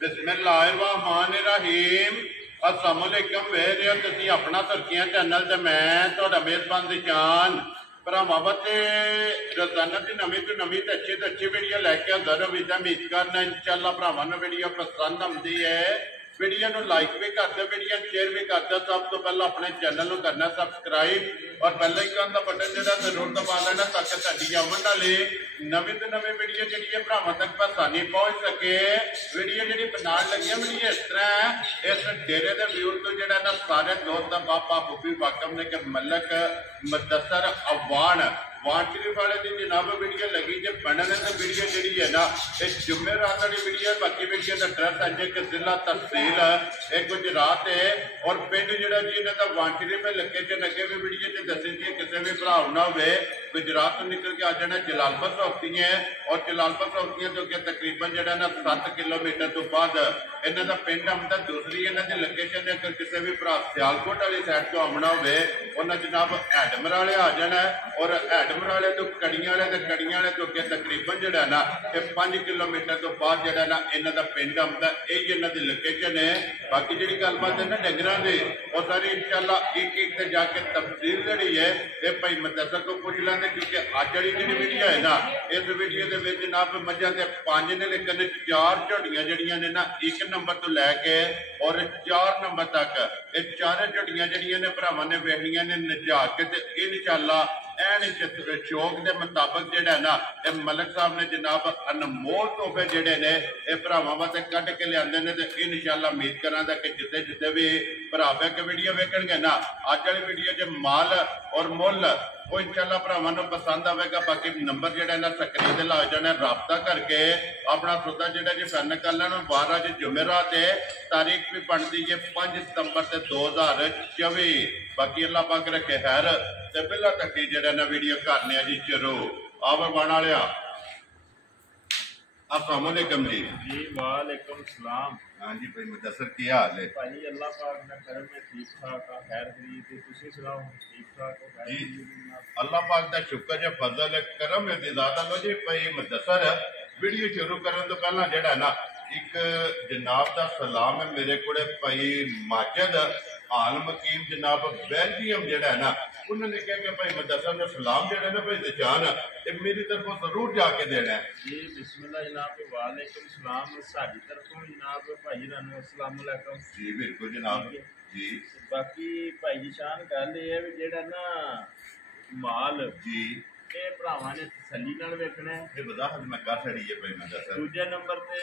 बिस्मिल्लाहिर्रहमानिर्रहीम अस्सलाम वालेकुम वेख रहे हो तुसीं अपना तुर्कियां चैनल ते मैं तुहाडा मेज़बान दिशान भरावां वास्ते रोजाना की नवीं तो नवीं तो अच्छी वीडियो लैके हाज़र होईदा। उम्मीद करना इंशाअल्लाह भरावां नूं वीडियो पसंद आउंदी है। वीडियो नूं लाइक भी कर दो, वीडियो शेयर भी कर दो। सब तो पहले अपने चैनल नूं करना सबसक्राइब और बेल आइकन का बटन जो जरूर दबा लेना ताकि तुहाडी आउण वाली नवीं तो नवीं वीडियो जी भरावां तक आसानी पहुँच सके। वीडियो जी बनाने लगी वीडियो इस तरह इस डेरे के व्यूर तो जो ना सारे दोस्त बाबा बूबी वाकम ने कि मलक मुदस्सर अवान वान शरीफ वाले की जनाब वीडियो लगी जो बनने तो वीडियो जी है ना ये जुमेरात वाली वीडियो। बाकी वीडियो का एड्रैस है जी कि जिला तहसील एक गुजरात है और पिंड जो जी इन्होंने वान शरीफ में लोकेशन अगे भी वीडियो च दसी जी किसी भी भरा ना हो गुजरात तो निकल के आ जाना जलालपुर सौखतियाँ और जलालपुर सौखतियाँ तो क्या तकरीबन जो ना 7 किलोमीटर तो बाद इन्हों का पिंड आमदा। दूसरी इन्हों की लोकेशन अगर किसी भी भरा सियालकोट वाली सैड तो आना हो जनाब हैडमराले आ जाना और हैडमराले तो कड़ियां वाले तो अगे तकरीबन जो ना 5 किलोमीटर तो बाद जो ना इन्हों का पिंड आमदा। यही इन्हों की लोकेशन है। बाकी जी गलबात है ना डंगर की वो सारी इंशाअल्लाह एक से जाके तफसील जी है ये भाई मुदस्सर को पूछ लेंगे क्योंकि अज वाली जी वीडियो है ना इस वीडियो के जनाब मझां के 5 ने लेकिन 4 झोटियां जड़ियां ने ना 1 नंबर तो लैके और 4 नंबर तक ये 4 झोटियां जड़ियां ने भरावां ने वेखनियां ने नजा के इंशाअल्लाह एन शौक के मुताबिक जो ना मलिक साहब ने जनाब अनमोल तोहफे जोड़े ने भरावां वास्ते कढ़ के लिया इंशाअल्लाह उम्मीद करा कि जिते जिते भी भरा बह के वीडियो वेखणगे ना अज वाली वीडियो च माल और मुल वो इंशाअल्लाह भरावां नूं पसंद आएगा। बाकी नंबर जो ना स्क्रीन ते ला जाना राबता करके अपना सौदा जो जी फाइनल कर लेना। 12 जुमेरात है तारीख भी बनती है 5 सितंबर से 2024। बाकी अल्लाह पाक रखे खैर ते पहला तक जो ना वीडियो करने जी शुरू आवर बना लिया। अस्सलाम वालेकुम जी। जी वालेकुम सलाम। हाँ जी भाई मुदस्सर की हाल है? भाई अल्लाह पाक का करम है ठीक ठाक है खैर खरीद ते तुसी सुनाओ ठीक ठाक हो? खैर जी अल्लाह पाक का शुक्र है फजल है करम है ज़्यादा लो जी। भाई मुदस्सर वीडियो शुरू करने तो पहला जेड़ा ना एक जनाब का सलाम है मेरे को भाई माजिद आल मकीम जनाब बेल्जियम जेड़ा ना उन्होंने कहा कि भाई मुदस्सर ने सलाम जेड़ा ना भाई दचान मेरी तरफों जरूर जाके देना है। जी बिस्मिल्लाह जनाब वालेकुम सलाम साडी तरफों जनाब भाई रानू अस्सलाम वालेकुम। जी बिल्कुल जनाब जी। बाकी भाई जी शान गल ये है जेड़ा ना माल जी ये भरावां ने तसल्ली नाल वेखना है। ये वजाहत मैं कर छड़ी है भाई मुदस्सर। दूजे नंबर ते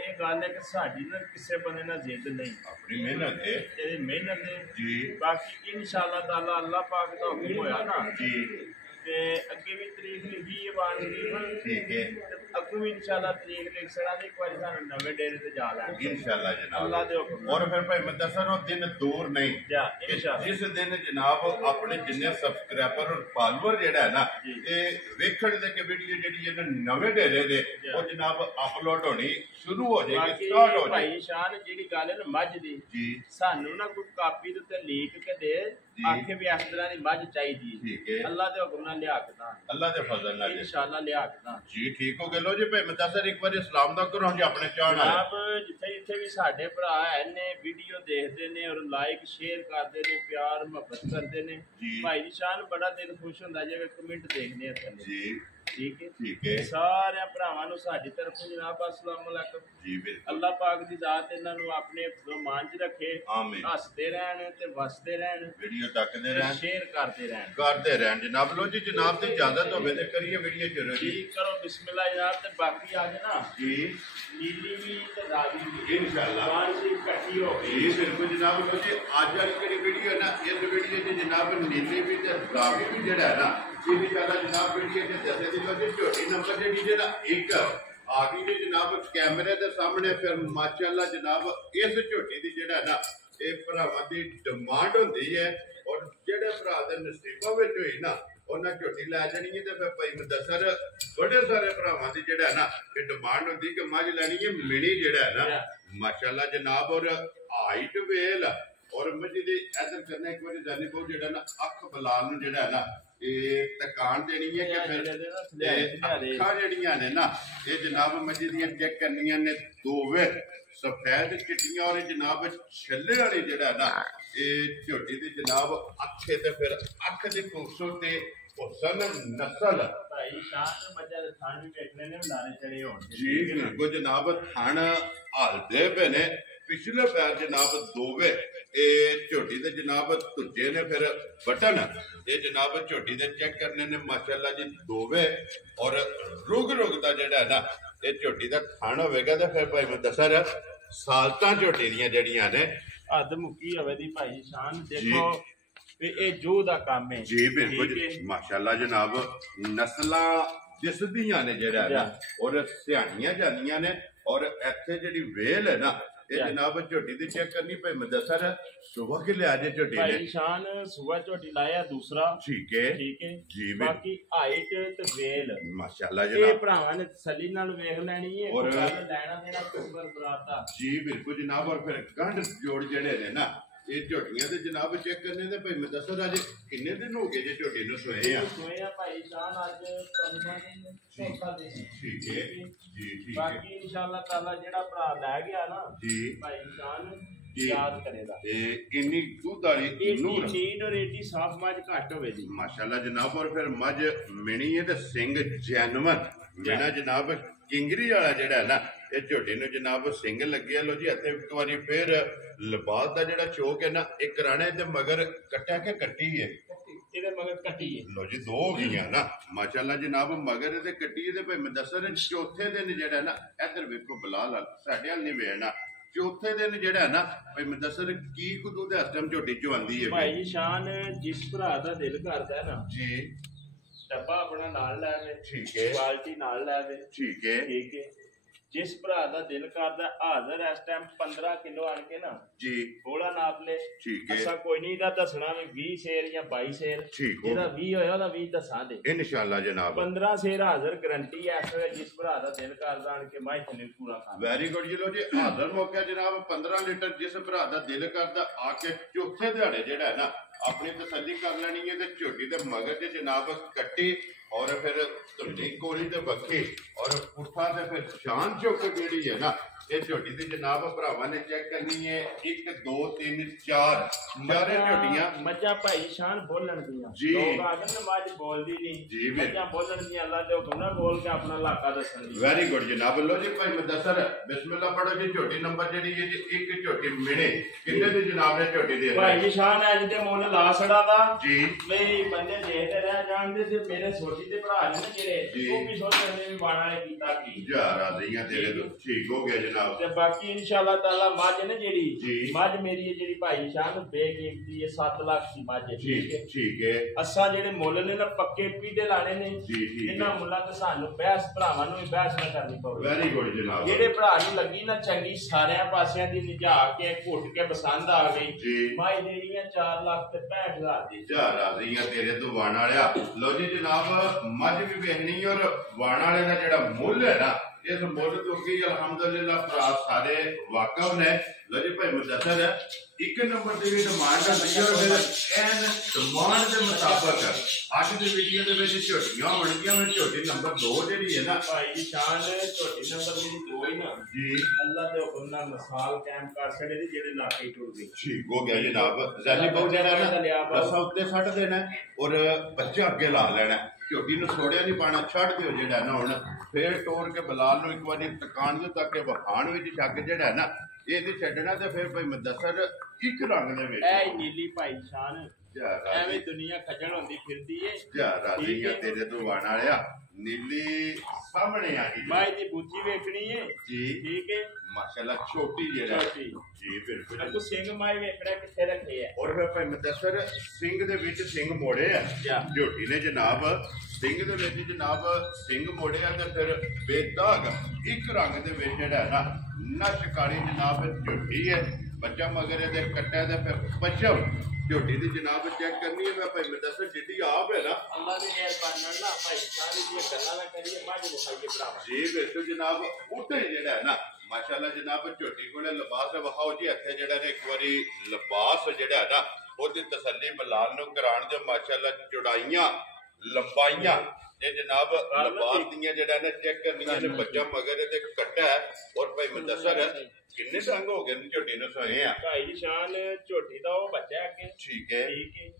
ਇਹ ਗੱਲ ਹੈ ਕਿ ਸਾਡੀ ਨਾ ਕਿਸੇ ਬੰਦੇ ਨਾਲ ਜ਼ਿੱਦ ਨਹੀਂ ਆਪਣੀ ਮਿਹਨਤ ਹੈ ਇਹ ਮਿਹਨਤ ਹੈ ਜੀ। ਬਾਕੀ ਇਨਸ਼ਾਅੱਲਾ ਤਾਲਾ ਅੱਲਾਹ ਪਾਕ ਦਾ ਹੁਕਮ ਹੋਇਆ ਨਾ ਜੀ ਤੇ ਅੱਗੇ ਵੀ ਤਰੀਕ ਲਿਖੀ ਹੈ ਬਾਣ ਦੀ ਠੀਕ ਹੈ ਅੱਗੋਂ ਵੀ ਇਨਸ਼ਾਅੱਲਾ ਤਰੀਕ ਲਿਖ ਸੜਾ ਦੀ ਕੋਈ ਸਾਨੂੰ ਨਵੇਂ ਡੇਰੇ ਤੇ ਜਾ ਲੈਣ इंशाअल्लाह जनाब अल्लाह दे हुक्म और फिर भाई मुदस्सर वो दिन दूर नहीं जा इंशाअल्लाह जिस दिन जनाब अपने जिन्ने सब्सक्राइबर और फॉलोअर जेड़ा है ना ये वेखण दे के वीडियो जेडी है नवे डेरे दे वो जनाब अपलोड होनी शुरू हो जाएगी स्टार्ट हो जाएगी। भाई शान जेडी गल है ना मझ दी जी ਸਾਨੂੰ ਨਾ ਕੋਈ ਕਾਪੀ ਦੇ ਉੱਤੇ ਲਿਖ ਕੇ ਦੇ ਆਖੇ ਵੀ ਇਸ ਤਰ੍ਹਾਂ ਦੀ ਮੱਝ ਚਾਹੀਦੀ ठीक है ਅੱਲਾਹ ਦੇ ਹੁਕਮ ਨਾਲ ਲਿਆ ਕੇ ਦਾਂ अल्लाह दे फजल नाल इंशाअल्लाह लिया के दां जी ठीक हो गए। लो जी भाई मुदस्सर एक बार सलाम दा करो जी अपने चाहण वाले जनाब जिथे जिथे भी साडे भरा है ने वीडियो देखते ने और लाइक शेयर करते ने प्यार मोहब्बत करते ने जी। भाई जी शान बड़ा दिल खुश होंदा जे कमेंट देखने थल्ले जी ठीक है सारे भरावां नूं साडी तरफों जनाब अस्सलाम वालेकुम जी बिल्कुल अल्लाह पाक दी जात इन्हां नूं अपने मान च रखे आमीन हसदे रहन ते वसदे रहन वीडियो तकदे रहन शेयर करते रहन जनाब। लो जी जनाब की इजाजत होवे ते करिए वीडियो शुरू जी करो बिस्मिल्लाह जनाब ते बाकी आज ना जी नीली भी ते रावी भी इंशाअल्लाह पांच से इकट्ठी हो गई। जी बिल्कुल जनाब। लो जी अज वाली जी वीडियो है ना इस वीडियो च जनाब नीली भी ते रावी भी जेड़ा है ना इंशाअल्लाह जनाब वीडियो च दसे दी लो जी झोटी नंबर जी जेड़ा एक आ गई जी जनाब कैमरे के सामने। फिर माशाअल्लाह जनाब इस झोटी की जेड़ा ना ये भरावां की डिमांड होती है और जेड़े भरा दे नसीबां विच होई ना उन्हें झोटी लै जानी है। तो फिर भाई मुदस्सर बड़े सारे भरावां की जेड़ा ना ये डिमांड होती कि मझ लैनी है मिनी जेड़ा है ना माशाअल्लाह जनाब और हाइट वेल और मझ दी इधर करना एक बार जानी बहुत जेड़ा ना अख बलाल नूं जेड़ा है ना ਇਹ ਦੁਕਾਨ ਦੇਣੀ ਹੈ ਕਿ ਫਿਰ ਅੱਖਾਂ ਜਿਹੜੀਆਂ ਨੇ ਨਾ ਇਹ ਜਨਾਬ ਮੱਝੀ ਦੀਆਂ ਚੈੱਕ ਕਰਨੀਆਂ ਨੇ ਦੋਵੇਂ ਸਫੈਦ ਚਿੱਟੀਆਂ ਔਰ ਜਨਾਬ ਛੱਲੇ ਵਾਲੀ ਜਿਹੜਾ ਨਾ ਇਹ ਝੋਟੀ ਦੀ ਜਨਾਬ ਅੱਖੇ ਤੇ ਫਿਰ ਅੱਖ ਦੀ ਖੂਬਸੂਰਤੀ ਹੁਸਨ ਨਸਲ ਭਾਈ ਸ਼ਾਨ ਮੱਝਾਂ ਦੇ ਥਣ ਵੀ ਵੇਖਣੇ ਨੇ ਲਾਰੇ ਚੜੇ ਹੋਣ ਜੀ ਬਿਲਕੁਲ ਜਨਾਬ ਥਣ ਹਲਦੇ ਪਏ ਨੇ ਪਿਛਲੇ ਪੈਰ ਜਨਾਬ ਦੋਵੇਂ ਇਹ ਝੋਟੀ ਦੇ ਜਨਾਬ ਧੁੱਜੇ ਨੇ ਫਿਰ ਬਟਨ ਇਹ ਜਨਾਬ ਝੋਟੀ ਦੇ ਚੈੱਕ ਕਰਨੇ ਨੇ ਮਾਸ਼ਾਅੱਲਾ ਜੀ ਦੋਵੇਂ ਔਰ ਰੁਗ ਦਾ ਜਿਹੜਾ ਨਾ ਇਹ ਝੋਟੀ ਦਾ ਥਣ ਹੋਵੇਗਾ ਤੇ ਫਿਰ ਭਾਈ ਮੈਂ ਦੱਸਾਂ ਸਾਲਤਾਂ ਝੋਟੀ ਦੀਆਂ ਜਿਹੜੀਆਂ ਨੇ ਹੱਦ ਮੁੱਕੀ ਹੋਵੇ ਦੀ ਭਾਈ ਸ਼ਾਨ ਦੇਖੋ ਵੀ ਇਹ ਜੋ ਦਾ ਕੰਮ ਹੈ ਜੀ ਬਿਲਕੁਲ ਮਾਸ਼ਾਅੱਲਾ ਜਨਾਬ ਨਸਲਾਂ ਦਿਸਦੀਆਂ ਨੇ ਜਿਹੜਾ ਨਾ ਔਰ ਸਿਆਣੀਆਂ ਜਾਂਦੀਆਂ ਨੇ ਔਰ ਇੱਥੇ ਜਿਹੜੀ ਵੇਲ ਹੈ ਨਾ ਇਹ ਜਨਾਬ ਝੋਟੀ ਦੀ ਚੈੱਕ ਕਰਨੀ ਪਈ ਮਦਸਰ ਸੁਬਹ ਕਿ ਲਿਆ ਜੇ ਝੋਟੀ ਨੇ ਭਾਈ ਸ਼ਾਨ ਸੁਬਹ ਝੋਟੀ ਲਾਇਆ ਦੂਸਰਾ ਠੀਕ ਹੈ ਜੀ ਬਾਕੀ ਹਾਈਟ ਤੇ ਵੇਲ ਮਾਸ਼ਾਅੱਲਾ ਇਹ ਜਨਾਬ ਭਰਾਵਾਂ ਨੇ ਤਸੱਲੀ ਨਾਲ ਵੇਖ ਲੈਣੀ ਹੈ ਔਰ ਲੈਣਾ ਦੇਣਾ ਕੁੰਬਰ ਬਰਾਤਾ ਜੀ ਬਿਲਕੁਲ ਜਨਾਬ ਔਰ ਫਿਰ ਗੰਢ ਜੋੜ ਜਿਹੜੇ ਨੇ ਨਾ ਇਹ ਝੋਟੀਆਂ ਤੇ ਜਨਾਬ ਚੈੱਕ ਕਰਨੇ ਤੇ ਭਾਈ ਮੈਂ ਦੱਸੋ ਅੱਜ ਕਿੰਨੇ ਦਿਨ ਹੋ ਗਏ ਜੇ ਝੋਟੀ ਨੂੰ ਸੋਏ ਆ ਭਾਈ ਸ਼ਾਨ ਅੱਜ 15 ਦਿਨ ਚੌਥਾ ਦਿਨ ਠੀਕ ਹੈ ਜੀ ਠੀਕ ਹੈ ਬਾਕੀ ਇਨਸ਼ਾਅੱਲਾ ਤਾਲਾ ਜਿਹੜਾ ਭਰਾ ਲੈ ਗਿਆ ਨਾ ਜੀ ਭਾਈ ਸ਼ਾਨ ਯਾਦ ਕਰੇਗਾ ਇਹ ਇੰਨੀ ਦੁੱਧ ਵਾਲੀ ਨੂਰ ਨੀਡ ਔਰ ਏਡੀ ਸਾਫ ਮੱਝ ਘੱਟ ਹੋਵੇ ਜੀ ਮਾਸ਼ਾਅੱਲਾ ਜਨਾਬ ਔਰ ਫਿਰ ਮੱਝ ਮਿਣੀ ਹੈ ਤੇ ਸਿੰਘ ਜੈਨਵਨ ਬਿਨਾ ਜਨਾਬ ਕਿੰਗਰੀ ਵਾਲਾ ਜਿਹੜਾ ਨਾ ਇਹ ਝੋਟੀ ਨੂੰ ਜਨਾਬ ਸਿੰਘ ਲੱਗਿਆ ਲੋ ਜੀ ਇੱਥੇ ਇੱਕ ਵਾਰੀ ਫਿਰ ਲਿਬਾਸ ਦਾ ਜਿਹੜਾ ਚੋਕ ਹੈ ਨਾ ਇਹ ਕਰਾਣੇ ਤੇ ਮਗਰ ਕੱਟਿਆ ਕੇ ਕੱਟੀ ਹੈ ਇਹਦੇ ਮਗਰ ਕੱਟੀ ਹੈ ਲੋ ਜੀ ਦੋ ਹੋ ਗਈਆਂ ਨਾ ਮਾਸ਼ਾਅੱਲਾ ਜਨਾਬ ਮਗਰ ਤੇ ਕੱਟੀ ਤੇ ਭਾਈ ਮੁਦੱਸਰ ਚੌਥੇ ਦਿਨ ਜਿਹੜਾ ਨਾ ਇੱਧਰ ਵੇਖੋ ਬਲਾਲ ਸਾਡੇ ਹਾਲ ਨਹੀਂ ਵੇਖਣਾ ਚੌਥੇ ਦਿਨ ਜਿਹੜਾ ਨਾ ਭਾਈ ਮੁਦੱਸਰ ਕੀ ਕੁਦੂ ਦੇ ਹੱਥਮ ਝੋਟੀ ਚੋਂ ਆਂਦੀ ਹੈ ਭਾਈ ਸ਼ਾਨ ਜਿਸ ਭਰਾ ਦਾ ਦਿਲ ਕਰਦਾ ਨਾ ਜੀ ਡੱਬਾ ਆਪਣਾ ਨਾਲ ਲੈ ਆਵੇ ਠੀਕ ਹੈ ਬਾਲਟੀ ਨਾਲ ਲੈ ਆਵੇ ਠੀਕ ਹੈ ਜਿਸ ਭਰਾ ਦਾ ਦਿਲ ਕਰਦਾ ਹਾਜ਼ਰ ਇਸ ਟਾਈਮ 15 ਕਿਲੋ ਆਣ ਕੇ ਨਾ ਜੀ ਥੋੜਾ ਨਾਪ ਲੈ ਠੀਕ ਹੈ ਅਸਾਂ ਕੋਈ ਨਹੀਂ ਦਾ ਦੱਸਣਾ ਵੀ 20 ਸ਼ੇਰ ਜਾਂ 22 ਸ਼ੇਰ ਜਿਹਦਾ 20 ਹੋਇਆ ਉਹਦਾ 20 ਦੱਸਾਂ ਦੇ ਇਨਸ਼ਾਅੱਲਾ ਜਨਾਬ 15 ਸ਼ੇਰ ਹਾਜ਼ਰ ਗਰੰਟੀ ਐ ਇਸ ਵੇਲੇ ਜਿਸ ਭਰਾ ਦਾ ਦਿਲ ਕਰਦਾ ਆਣ ਕੇ ਮਾਈ ਥਨੇ ਪੂਰਾ ਕੰਮ ਵੈਰੀ ਗੁੱਡ ਜੀ ਲੋ ਜੀ ਹਾਜ਼ਰ ਮੌਕਾ ਜਨਾਬ 15 ਲੀਟਰ ਜਿਸ ਭਰਾ ਦਾ ਦਿਲ ਕਰਦਾ ਆ ਕੇ ਚੌਥੇ ਦਿਹਾੜੇ ਜਿਹੜਾ ਹੈ ਨਾ ਆਪਣੀ ਤਸੱਲੀ ਕਰ ਲੈਣੀ ਹੈ ਤੇ ਝੋਟੀ ਦੇ ਮਗਰ ਤੇ ਜਨਾਬ ਕੱਟੀ ਔਰ ਫਿਰ ਧੁੰਨੀ ਕੋਲੀ ਤੇ ਬੱਖੀ ਔਰ ਪੁੱਠਾ ਤੇ ਫਿਰ ਸ਼ਾਨ ਚੁੱਕ ਜਿਹੜੀ ਹੈ ਨਾ ਇਹ ਝੋਟੀ ਦੀ ਜਨਾਬ ਭਰਾਵਾਂ ਨੇ ਚੈੱਕ ਕਰਨੀ ਹੈ 1 2 3 4 ਚਾਰੇ ਝੋਟੀਆਂ ਮੱਝਾਂ ਭਾਈ ਸ਼ਾਨ ਬੋਲਣ ਦੀਆਂ ਜੀ ਲੋਕ ਆਖਦੇ ਨੇ ਮੱਝ ਬੋਲਦੀ ਨਹੀਂ ਮੱਝਾਂ ਬੋਲਣ ਦੀਆਂ ਅੱਲਾ ਦੇ ਹੁਕਮ ਨਾਲ ਬੋਲ ਕੇ ਆਪਣਾ ਇਲਾਕਾ ਦੱਸਣ ਦੀ ਵੈਰੀ ਗੁੱਡ ਜਨਾਬ ਲੋ ਜੀ ਭਾਈ ਮੁਦੱਸਰ ਬਿਸਮਿਲ੍ਲਾ ਪੜੋ ਜੀ ਝੋਟੀ ਨੰਬਰ ਜਿਹੜੀ ਹੈ ਜੀ ਇੱਕ ਝੋਟੀ ਮਿਣੇ ਕਿੰਨੇ ਦੀ ਜਨਾਬ ਨੇ ਝੋਟੀ ਦੇ ਭਾਈ ਸ਼ਾਨ ਅੱਜ ਦੇ ਮੁੱਲ ਲਾ ਛੜਾ ਦਾ ਜੀ ਨਹੀਂ ਬੰਦੇ ਦੇਖਦੇ ਰਹਿ ਜਾਣਦੇ ਤੇ ਮੇਰੇ ਛੋਟੀ ਦੇ ਭਰਾ ਨੇ ਜਿਹੜੇ ਉਹ ਵੀ ਸੋਚਦੇ ਨੇ ਵੀ ਬਾਣਾ ਨੇ ਕੀਤਾ ਕੀ ਜਾ ਰਾਜ਼ੀਆਂ ਤੇਰੇ ਤੋਂ ਠੀਕ ਹੋ ਗਿਆ ਜਨਾਬ ਤੇ ਬਾਕੀ ਇਨਸ਼ਾਅੱਲਾ ਤਾਲਾ ਮੱਝ ਨੇ ਜਿਹੜੀ ਮੱਝ ਮੇਰੀ ਹੈ ਜਿਹੜੀ ਭਾਈ ਸ਼ਾਨ ਬੇਕੀਮਤੀ ਹੈ 7 ਲੱਖ ਦੀ ਮੱਝ ਹੈ ਠੀਕ ਹੈ ਅਸਾਂ ਜਿਹੜੇ ਮੁੱਲ ਨੇ ਨਾ ਪੱਕੇ ਪੀੜੇ ਲਾਣੇ ਨੇ ਇਹਨਾਂ ਮੁੱਲਾਂ ਤੇ ਸਾਨੂੰ ਬਹਿਸ ਭਰਾਵਾਂ ਨੂੰ ਵੀ ਬਹਿਸ ਨਾ ਕਰਨੀ ਪਵੇ ਵੈਰੀ ਗੁੱਡ ਜਨਾਬ ਜਿਹੜੇ ਭਰਾ ਨੂੰ ਲੱਗੀ ਨਾ ਚੰਗੀ ਸਾਰਿਆਂ ਪਾਸਿਆਂ ਦੀ ਨਿਜਾ ਕੇ ਘੁੱਟ ਕੇ ਪਸੰਦ ਆ ਗਈ ਮੱਝ ਦੇਣੀਆਂ 4 ਲੱਖ ਤੇ 65,000 ਦੀ ਜਾ ਰਾਜ਼ੀਆਂ ਤੇਰੇ ਤੋਂ ਵਾਣ ਵਾਲਿਆ ਲੋ ਜੀ ਜਨਾਬ ਮੱਝ ਵੀ ਵੇਖਣੀ ਔਰ ਵਾਣ ਵਾਲੇ ਦਾ ਜਿਹੜਾ ਮੁੱਲ ਹੈ ਨਾ ਇਸ ਮੁੱਲ ਤੋਂ ਕੀ ਅਲਹਮਦੁਲਿਲਾ ਭਰਾ ਸਾਰੇ ਵਾਕਫ ਨੇ ਲੋ ਜੀ ਭਾਈ ਮੁਦੱਸਰ ਇੱਕ ਨੰਬਰ ਦੀ ਵੀ ਡਿਮਾਂਡ ਹੈ ਔਰ ਫਿਰ ਐਨ ਡਿਮਾਂਡ ਦੇ ਮੁਤਾਬਕ ਅੱਜ ਦੀ ਵੀਡੀਓ ਦੇ ਵਿੱਚ ਝੋਟੀਆਂ ਹੋਣਗੀਆਂ ਮੈਂ ਝੋਟੀ ਨੰਬਰ 2 ਜਿਹੜੀ ਹੈ ਨਾ ਭਾਈ ਸ਼ਾਨ ਝੋਟੀ ਨੰਬਰ ਜਿਹੜੀ 2 ਹੀ ਨਾ ਜੀ ਅੱਲਾ ਦੇ ਹੁਕਮ ਨਾਲ ਮਿਸਾਲ ਕਾਇਮ ਕਰ ਛੜੇ ਦੀ ਜਿਹੜੇ ਇਲਾਕੇ ਟੁੱਟ ਗਏ ਠੀਕ ਹੋ ਗਿਆ ਜਨਾਬ ਜ਼ਾਲੀ ਬਹੁਤ ਜਿਹੜਾ ਨਾ ਬਸ ਉੱਤੇ ਸੱਟ ਦੇਣਾ ਔਰ ਬੱਚਾ ਅੱਗੇ ਲਾ ਲੈਣਾ ਝੋਟੀ ਨੂੰ ਛੋੜਿਆ ਨਹੀਂ ਪਾਣਾ ਛੱਡ ਦਿਓ ਜਿਹੜਾ ਨਾ ਹੁਣ ਫੇਰ ਟੋਰ ਕੇ ਬਲਾਲ ਨੂੰ ਇੱਕ ਵਾਰੀ ਟਿਕਾਣ ਦਿਓ ਤਾਂ ਕਿ ਵਹਾਣ ਵਿੱਚ ਛੱਕ ਜਿਹੜਾ ਨਾ ਇਹ ਤੇ ਛੱਡਣਾ ਤੇ ਫਿਰ ਭਾਈ ਮੁਦੱਸਰ ਇੱਕ ਰੰਗ ਦੇ ਵਿੱਚ ਐ ਨੀਲੀ ਭਾਈ ਸ਼ਾਨ ਐਵੇਂ ਦੁਨੀਆ ਖੱਜਲ ਹੁੰਦੀ ਫਿਰਦੀ ਏ ਜਾ ਰਾਜ਼ੀਆਂ ਤੇਰੇ ਤੋਂ ਵਾਣ ਵਾਲਿਆ ਨੀਲੀ ਸਾਹਮਣੇ ਆ ਗਈ ਮਾਈ ਦੀ ਬੁੱਧੀ ਵੇਖਣੀ ਏ ਜੀ ਠੀਕ ਏ ਮਾਸ਼ਾਅੱਲਾ ਛੋਟੀ ਜਿਹੜਾ ਜੀ ਬਿਲਕੁਲ ਤੂੰ ਸਿੰਘ ਮਾਈ ਵੇਖਣਾ ਕਿੱਥੇ ਰੱਖੇ ਆ ਔਰ ਫਿਰ ਭਾਈ ਮੁਦੱਸਰ ਸਿੰਘ ਦੇ ਵਿੱਚ ਸਿੰਘ ਮੋੜੇ ਆ ਝੋਟੀ ਨੇ ਜਨਾਬ ਸਿੰਘ ਦੇ ਵਿੱਚ ਜਨਾਬ ਸਿੰਘ ਮੋੜੇ ਆ ਤੇ ਫਿਰ ਬੇਦਾਗ ਇੱਕ ਰੰਗ ਦੇ ਵਿੱਚ ਜਿਹੜਾ ਨਾ ਨਸ਼ ਕਾਲੀ ਜਨਾਬ ਝੋਟੀ ਹੈ ਬੱਚਾ ਮਗਰ ਇਹਦੇ ਕੱਟਿਆ ਤੇ ਫਿਰ ਪਛਮ ਝੋਟੀ ਦੀ ਜਨਾਬ ਚੈੱਕ ਕਰਨੀ ਹੈ ਮੈਂ ਭਾਈ ਮੁਦੱਸਰ ਜਿੱਡੀ ਆਪ ਹੈ ਨਾ ਅੱਲਾ ਦੀ ਮਿਹਰਬਾਨੀ ਨਾਲ ਨਾ ਭਾਈ ਸਾਰੀ ਦੀਆਂ ਗੱਲਾਂ ਨਾ ਕਰੀਏ ਮੱਝ ਵਿਖਾਈਏ ਭਰਾਵਾ ਜੀ ਬਿਲਕੁਲ ਜਨਾਬ ਉੱਤੇ ਜਿਹੜਾ ਹੈ ਨਾ ਮਾਸ਼ਾਅੱਲਾ ਜਨਾਬ ਝੋਟੀ ਕੋਲੇ ਲਿਬਾਸ ਵਿਖਾਓ ਜੀ ਇੱਥੇ ਜਿਹੜਾ ਨੇ ਇੱਕ ਵਾਰੀ ਲਿਬਾਸ ਜਿਹੜਾ ਨਾ ਉਹਦੀ ਤਸੱਲੀ ਬਲਾਲ ਨੂੰ ਕਰਾਉਣ ਦਿਓ। ਮਾਸ਼ਾਅੱਲਾ ਚੌੜਾਈਆਂ ਲੰਬਾਈਆਂ ਇਹ ਜਨਾਬ ਲਿਬਾਸ ਦੀਆਂ ਜਿਹੜਾ ਨਾ ਚੈੱਕ ਕਰਨੀਆਂ ਨੇ। ਬੱਚਾ ਮਗਰ ਇਹਦੇ ਕੱਟਾ ਹੈ ਔਰ ਭਾਈ ਮੁਦੱਸਰ ਕਿੰਨੇ ਸੰਗ ਹੋ ਗਏ ਨੇ ਝੋਟੀ ਨੂੰ ਸੋਏ ਆ ਭਾਈ ਨਿਸ਼ਾਨ ਝੋਟੀ ਦਾ ਉਹ ਬੱਚਾ ਅੱਗੇ ਠੀਕ ਹੈ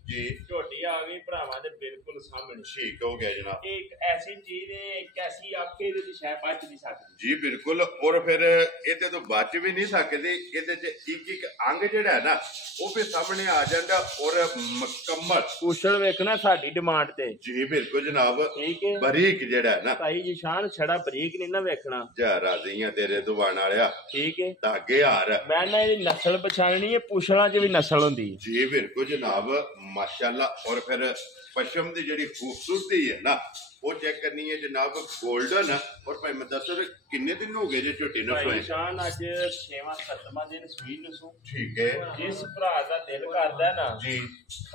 ਜੀ। ਝੋਟੀ ਆ ਗਈ ਭਰਾਵਾਂ ਦੇ ਬਿਲਕੁਲ ਸਾਹਮਣੇ। ਠੀਕ ਹੋ ਗਿਆ ਜਨਾਬ। ਇਹ ਇੱਕ ਐਸੀ ਚੀਜ਼ ਹੈ, ਇੱਕ ਐਸੀ ਆਕੇ ਇਹਦੇ ਦੀ ਸ਼ਾਇਦ ਬਚ ਨਹੀਂ ਸਕਦੀ ਜੀ ਬਿਲਕੁਲ। ਔਰ ਫਿਰ ਇਹਦੇ ਤੋਂ ਬਚ ਵੀ ਨਹੀਂ ਸਕਦੀ। ਇਹਦੇ ਚ ਇੱਕ ਇੱਕ ਅੰਗ ਜਿਹੜਾ ਹੈ ਨਾ ਉਹ ਵੀ ਸਾਹਮਣੇ ਆ ਜਾਂਦਾ ਔਰ ਮੁਕੰਮਲ ਕੁਸ਼ਲ ਵੇਖਣਾ ਸਾਡੀ ਡਿਮਾਂਡ ਤੇ। ਜੀ ਬਿਲਕੁਲ ਜਨਾਬ। ਠੀਕ ਹੈ ਬਰੀਕ ਜਿਹੜਾ ਹੈ ਨਾ ਭਾਈ ਨਿਸ਼ਾਨ ਛੜਾ ਬਰੀਕ ਨਹੀਂ ਨਾ ਵੇਖਣਾ। ਜਾ ਰਾਜ਼ੀਆਂ ਤੇਰੇ ਦੁਆਨ ਵਾਲਿਆ। ਠੀਕ ਹੈ ਧਾਗੇ ਹਾਰ ਮੈਂ ਨਾ ਇਹਦੀ ਨਸਲ ਪਛਾਣਨੀ ਹੈ। ਪੁੱਛਲਾਂ ਚ ਵੀ ਨਸਲ ਹੁੰਦੀ ਹੈ। ਜੀ ਬਿਲਕੁਲ ਜਨਾਬ ਮਾਸ਼ਾਅੱਲਾ। ਔਰ ਫਿਰ ਪਸ਼ਮ ਦੀ ਜਿਹੜੀ ਖੂਬਸੂਰਤੀ ਹੈ ਨਾ ਉਹ ਚੈੱਕ ਕਰਨੀ ਹੈ ਜਨਾਬ। ਗੋਲਡਨ ਔਰ ਭਾਈ ਮੁਦੱਸਰ ਕਿੰਨੇ ਦਿਨ ਹੋ ਗਏ ਜੇ ਝੋਟੀ ਨੂੰ ਸੋਏ? ਨਿਸ਼ਾਨ ਅੱਜ 6ਵਾਂ 7ਵਾਂ ਦਿਨ ਸੂਈ ਨੂੰ ਸੂ। ਠੀਕ ਹੈ। ਜਿਸ ਭਰਾ ਦਾ ਦਿਲ ਕਰਦਾ ਨਾ ਜੀ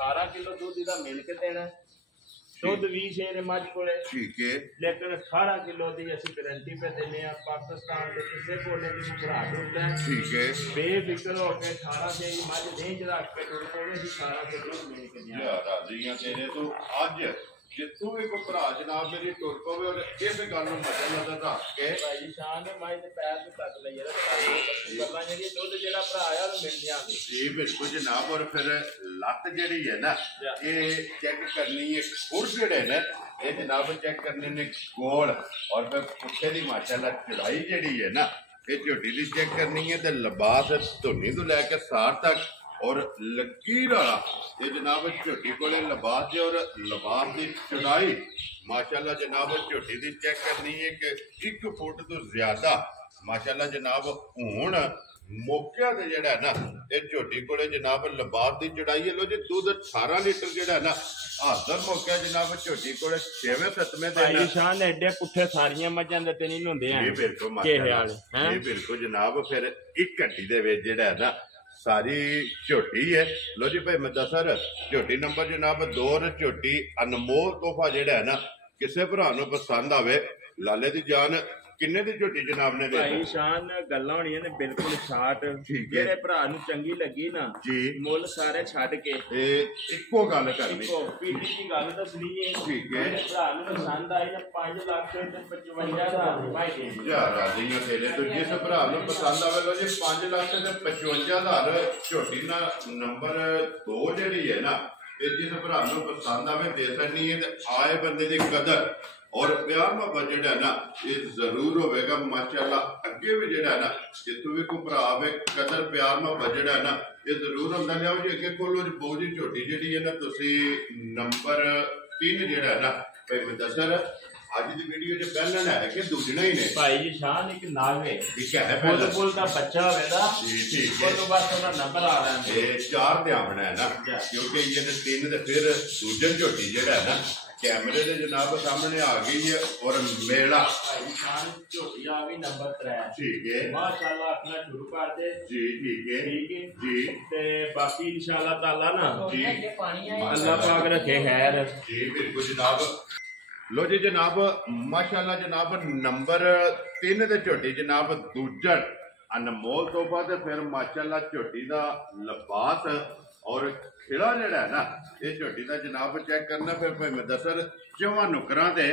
18 ਕਿਲੋ ਦੁੱਧ ਇਹਦਾ ਮਿਲ ਕੇ ਦੇਣਾ। ਦੁੱਧ 20 ਸ਼ੇਰ ਮੱਝ ਕੋਲੇ। ਠੀਕ ਹੈ। ਲੇਕਿਨ 18 ਕਿਲੋ ਦੀ ਅਸੀਂ ਗਰੰਟੀ पे देने ਆ। ਪਾਕਿਸਤਾਨ ਦੇ ਕਿਸੇ ਕੋਨੇ ਦੀ ਭਰਾ ਹੁੰਦਾ ਹੈ। ਠੀਕ ਹੈ। ਬੇਫਿਕਰ ਹੋ ਕੇ 18 ਸ਼ੇਰ ਦੀ ਮੱਝ ਨਹੀਂ ਚੜਾ ਕੇ ਟੁੱਟਦੇ ਅਸੀਂ 18 ਕਿਲੋ ਦੁੱਧ ਮਿਲ ਕੇ ਦਿਆਂ। ਜਾ ਰਾਜ਼ੀਆਂ ਤੇਰੇ ਤੋਂ ਅੱਜ ਜਿੱਥੋਂ ਵੀ ਕੋਈ ਭਰਾ ਜਨਾਬ ਮੇਰੀ ਟੁਰ ਪਵੇ ਔਰ ਇਸ ਗੱਲ ਨੂੰ ਮੱਦੇ ਨਜ਼ਰ ਰੱਖ ਕੇ ਭਾਈ ਸ਼ਾਨ ਨੇ ਮਾਈ ਦੇ ਪੈਰ ਨੂੰ ਤੱਕ ਲਈ ਗੱਲਾਂ ਜਿਹੜੀਆਂ ਦੁੱਧ ਜਿਹੜਾ ਭਰਾ ਆ ਉਹਨੂੰ ਮਿਲ ਜਾਂਦੇ। ਜੀ ਬਿਲਕੁਲ ਜਨਾਬ। ਔਰ ਫਿਰ ਲੱਤ ਜਿਹੜੀ ਹੈ ਨਾ ਇਹ ਚੈੱਕ ਕਰਨੀ ਹੈ। ਖੁਰ ਜਿਹੜੇ ਨੇ ਇਹ ਜਨਾਬ ਚੈੱਕ ਕਰਨੇ ਨੇ ਗੋਲ। ਔਰ ਫਿਰ ਪੁੱਠੇ ਦੀ ਮਾਸ਼ਾਅੱਲਾ ਚੜਾਈ ਜਿਹੜੀ ਹੈ ਨਾ ਇਹ ਝੋਟੀ ਦੀ ਚੈੱਕ ਕਰਨੀ ਹੈ। ਤੇ ਲਿਬਾਸ ਧੁੰਨੀ ਤੋਂ ਲੈ ਕੇ ਸਾਰ ਤੱਕ ਔਰ ਲਕੀਰ ਵਾਲਾ ਇਹ ਜਨਾਬ ਝੋਟੀ ਕੋਲੇ ਲਿਬਾਸ ਦੇ ਔਰ ਲਿਬਾਸ ਦੀ ਚੜਾਈ ਮਾਸ਼ਾਅੱਲਾ ਜਨਾਬ ਝੋਟੀ ਦੀ ਚੈੱਕ ਕਰਨੀ ਹੈ ਕਿ 1 ਫੁੱਟ ਤੋਂ ਜ਼ਿਆਦਾ ਮਾਸ਼ਾਅੱਲਾ ਜਨਾਬ ਹੁਣ ਮੌਕਿਆਂ ਤੇ ਜਿਹੜਾ ਨਾ ਇਹ ਝੋਟੀ ਕੋਲੇ ਜਨਾਬ ਲਿਬਾਸ ਦੀ ਚੜਾਈ ਹੈ। ਲੋ ਜੀ ਦੁੱਧ 18 ਲੀਟਰ ਜਿਹੜਾ ਨਾ ਹਾਜ਼ਰ ਮੌਕਿਆ ਜਨਾਬ ਝੋਟੀ ਕੋਲੇ 6ਵੇਂ 7ਵੇਂ ਦਿਨ। ਨਿਸ਼ਾਨ ਐਡੇ ਪੁੱਠੇ ਸਾਰੀਆਂ ਮੱਝਾਂ ਦੇ ਤੇ ਨਹੀਂ ਹੁੰਦੇ ਆ। ਇਹ ਬਿਲਕੁਲ ਮਾਸ਼ਾਅੱਲਾ ਇਹ ਬਿਲਕੁਲ ਜਨਾਬ। ਫਿਰ 1 ਘੰਟੀ ਦੇ ਵਿੱਚ ਜਿਹੜਾ ਨਾ ਸਾਰੀ ਝੋਟੀ ਹੈ। ਲੋ ਜੀ ਭਾਈ ਮੁਦੱਸਰ ਝੋਟੀ ਨੰਬਰ ਜਨਾਬ 2 ਝੋਟੀ ਅਨਮੋਲ ਤੋਹਫਾ ਜਿਹੜਾ ਹੈ ਨਾ ਕਿਸੇ ਭਰਾ ਨੂੰ ਪਸੰਦ ਆਵੇ ਲਾਲੇ ਦੀ ਜਾਨ ਕਿੰਨੇ ਦੀ ਝੋਟੀ ਜਨਾਬ ਨੇ ਦੇ ਭਾਈ ਸ਼ਾਨ ਗੱਲਾਂ ਹੋਣੀਆਂ ਨੇ ਬਿਲਕੁਲ ਸ਼ਾਰਟ। ਜਿਹੜੇ ਭਰਾ ਨੂੰ ਚੰਗੀ ਲੱਗੀ ਨਾ ਜੀ ਮੁੱਲ ਸਾਰੇ ਛੱਡ ਕੇ ਇਹ ਇੱਕੋ ਗੱਲ ਕਰਨੀ। ਇੱਕੋ ਪੀੜੀ ਦੀ ਗੱਲ ਦੱਸਣੀ ਹੈ। ਠੀਕ ਹੈ। ਜਿਹੜੇ ਭਰਾ ਨੂੰ ਪਸੰਦ ਆਈ ਨਾ 5 ਲੱਖ ਤੇ 55,000 ਦੀ ਭਾਈ ਦੇ ਜਾ ਰਾਜ਼ੀਆਂ ਤੇਰੇ ਤੋਂ ਜਿਸ ਭਰਾ ਨੂੰ ਪਸੰਦ ਆਵੇ ਲੋ ਜੀ 5 ਲੱਖ ਤੇ 55,000 ਝੋਟੀ ਨਾ ਨੰਬਰ 2 ਜਿਹੜੀ ਹੈ ਨਾ ਇਹ ਜਿਸ ਭਰਾ ਨੂੰ ਪਸੰਦ ਆਵੇ ਦੇ ਸਕਣੀ ਹੈ। ਤੇ ਆਏ ਬੰਦੇ ਦੀ ਕਦਰ ਔਰ ਪਿਆਰ ਮੁਹੱਬਤ ਜਿਹੜਾ ਨਾ ਇਹ ਜ਼ਰੂਰ ਹੋਵੇਗਾ ਮਾਸ਼ਾਅੱਲਾ। ਅੱਗੇ ਵੀ ਜਿਹੜਾ ਨਾ ਜਿੱਥੋਂ ਵੀ ਕੋਈ ਭਰਾ ਆਵੇ ਕਦਰ ਪਿਆਰ ਮੁਹੱਬਤ ਜਿਹੜਾ ਨਾ ਇਹ ਜ਼ਰੂਰ ਹੁੰਦਾ। ਲਿਆਓ ਜੀ ਅੱਗੇ ਕੋਲੋਂ ਬਹੁਤ ਜੀ ਝੋਟੀ ਜਿਹੜੀ ਹੈ ਨਾ ਤੁਸੀਂ ਨੰਬਰ 3 ਜਿਹੜਾ ਨਾ ਭਾਈ ਮੁਦੱਸਰ ਅੱਜ ਦੀ ਵੀਡੀਓ 'ਚ ਪਹਿਲਾਂ ਹੈ ਕਿ ਦੂਜਣਾ ਹੀ ਨੇ ਭਾਈ ਜੀ ਸ਼ਾਨ ਇੱਕ ਨਾਗ ਹੈ। ਠੀਕ ਹੈ। ਫੁੱਲ ਦਾ ਬੱਚਾ ਹੋਵੇਗਾ ਜੀ ਠੀਕ ਹੈ। ਉਸ ਤੋਂ ਬਾਅਦ ਉਹਦਾ ਨੰਬਰ ਆ ਰਿਹਾ ਹੈ। ਇਹ 4 ਤੇ ਆਉਣਾ ਹੈ ਨਾ ਕਿਉਂਕਿ ਇਹਦੇ 3 ਤੇ ਫਿਰ ਦੂਜੇ ਝੋਟੀ ਜਿਹੜਾ ਹੈ ਨਾ ਕੈਮਰੇ ਦੇ ਜਨਾਬ ਸਾਹਮਣੇ ਆ ਗਈ ਹੈ ਔਰ ਮੇਲਾ ਭਾਈ ਸ਼ਾਨ ਝੋਟੀ ਆ ਗਈ ਨੰਬਰ 3। ਠੀਕ ਹੈ ਮਾਸ਼ਾਅੱਲਾ ਆਪਣਾ ਸ਼ੁਰੂ ਕਰ ਦੇ। ਜੀ ਠੀਕ ਹੈ ਜੀ। ਤੇ ਬਾਕੀ ਇਨਸ਼ਾਅੱਲਾ ਤਾਲਾ ਨਾ ਜੀ ਅੱਲਾਹ ਪਾਕ ਰੱਖੇ ਖੈਰ। ਜੀ ਬਿਲਕੁਲ ਜਨਾਬ। ਲੋ ਜੀ ਜਨਾਬ ਮਾਸ਼ਾਅੱਲਾ ਜਨਾਬ ਨੰਬਰ 3 ਤੇ ਝੋਟੀ ਜਨਾਬ ਦੂਜਣ ਅਨਮੋਲ ਤੋਹਫਾ। ਤੇ ਫਿਰ ਮਾਸ਼ਾਅੱਲਾ ਝੋਟੀ ਦਾ ਲਿਬਾਸ ਔਰ ਖਿਲਾ ਜਿਹੜਾ ਹੈ ਨਾ ਇਹ ਝੋਟੀ ਦਾ ਜਨਾਬ ਚੈੱਕ ਕਰਨਾ। ਫਿਰ ਭਾਈ ਮੁਦੱਸਰ 4 ਨੁਕਰਾਂ ਤੇ